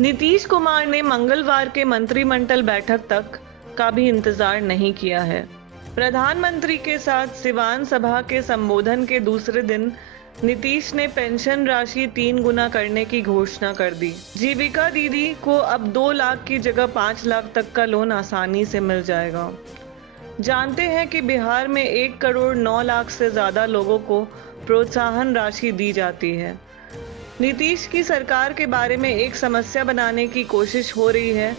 नीतीश कुमार ने मंगलवार के मंत्रिमंडल बैठक तक का भी इंतजार नहीं किया है। प्रधानमंत्री के साथ सिवान सभा के संबोधन के दूसरे दिन नीतीश ने पेंशन राशि 3 गुना करने की घोषणा कर दी। जीविका दीदी को अब 2 लाख की जगह 5 लाख तक का लोन आसानी से मिल जाएगा। जानते हैं कि बिहार में 1 करोड़ 9 लाख से ज्यादा लोगों को प्रोत्साहन राशि दी जाती है। नीतीश की सरकार के बारे में एक समस्या बनाने की कोशिश हो रही है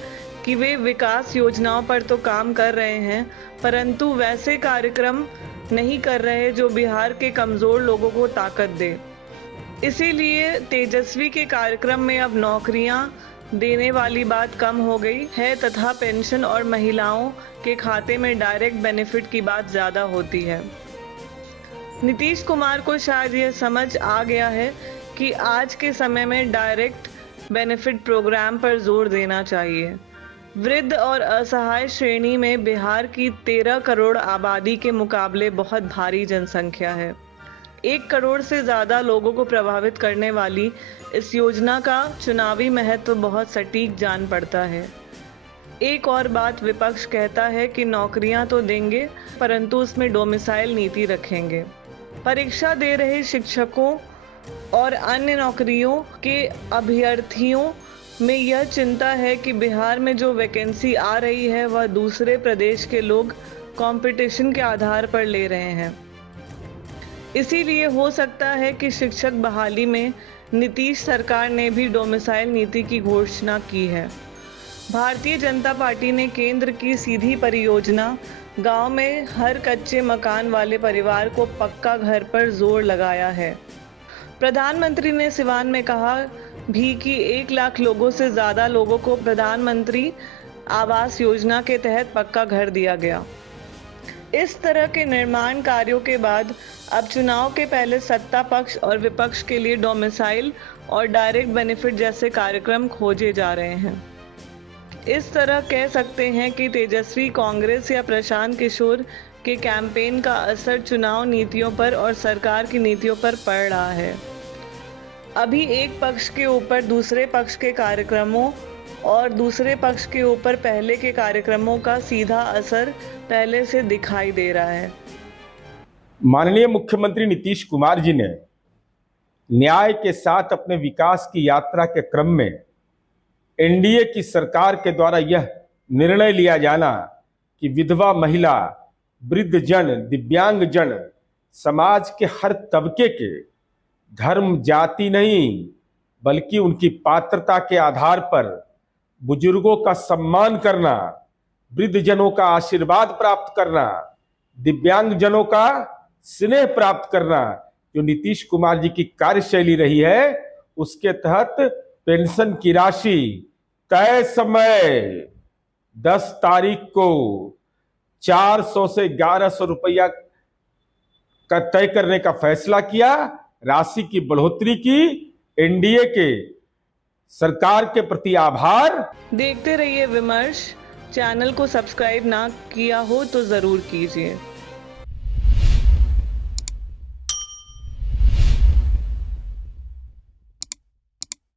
कि वे विकास योजनाओं पर तो काम कर रहे हैं, परंतु वैसे कार्यक्रम नहीं कर रहे जो बिहार के कमजोर लोगों को ताकत दे। इसीलिए तेजस्वी के कार्यक्रम में अब नौकरियां देने वाली बात कम हो गई है तथा पेंशन और महिलाओं के खाते में डायरेक्ट बेनिफिट की बात ज्यादा होती है। नीतीश कुमार को शायद यह समझ आ गया है कि आज के समय में डायरेक्ट बेनिफिट प्रोग्राम पर जोर देना चाहिए। वृद्ध और असहाय श्रेणी में बिहार की 13 करोड़ आबादी के मुकाबले बहुत भारी जनसंख्या है। 1 करोड़ से ज़्यादा लोगों को प्रभावित करने वाली इस योजना का चुनावी महत्व बहुत सटीक जान पड़ता है। एक और बात, विपक्ष कहता है कि नौकरियां तो देंगे परंतु उसमें डोमिसाइल नीति रखेंगे। परीक्षा दे रहे शिक्षकों और अन्य नौकरियों के अभ्यर्थियों में यह चिंता है कि बिहार में जो वैकेंसी आ रही है वह दूसरे प्रदेश के लोग कंपटीशन के आधार पर ले रहे हैं। इसीलिए हो सकता है कि शिक्षक बहाली में नीतीश सरकार ने भी डोमिसाइल नीति की घोषणा की है। भारतीय जनता पार्टी ने केंद्र की सीधी परियोजना गांव में हर कच्चे मकान वाले परिवार को पक्का घर पर जोर लगाया है। प्रधानमंत्री ने सिवान में कहा भी कि 1 लाख लोगों से ज्यादा लोगों को प्रधानमंत्री आवास योजना के तहत पक्का घर दिया गया। इस तरह के निर्माण कार्यों के बाद अब चुनाव के पहले सत्ता पक्ष और विपक्ष के लिए डोमिसाइल और डायरेक्ट बेनिफिट जैसे कार्यक्रम खोजे जा रहे हैं। इस तरह कह सकते हैं कि तेजस्वी, कांग्रेस या प्रशांत किशोर के कैंपेन का असर चुनाव नीतियों पर और सरकार की नीतियों पर पड़ रहा है। अभी एक पक्ष के ऊपर दूसरे पक्ष के कार्यक्रमों और दूसरे पक्ष के ऊपर पहले के कार्यक्रमों का सीधा असर पहले से दिखाई दे रहा है। माननीय मुख्यमंत्री नीतीश कुमार जी ने न्याय के साथ अपने विकास की यात्रा के क्रम में एनडीए की सरकार के द्वारा यह निर्णय लिया जाना कि विधवा महिला, वृद्धजन, दिव्यांगजन, समाज के हर तबके के, धर्म जाति नहीं बल्कि उनकी पात्रता के आधार पर बुजुर्गों का सम्मान करना, वृद्धजनों का आशीर्वाद प्राप्त करना, दिव्यांगजनों का स्नेह प्राप्त करना, जो नीतीश कुमार जी की कार्यशैली रही है, उसके तहत पेंशन की राशि तय समय 10 तारीख को 400 से 1100 रुपया का तय करने का फैसला किया। राशि की बढ़ोतरी की। एनडीए के सरकार के प्रति आभार। देखते रहिए विमर्श। चैनल को सब्सक्राइब ना किया हो तो जरूर कीजिए।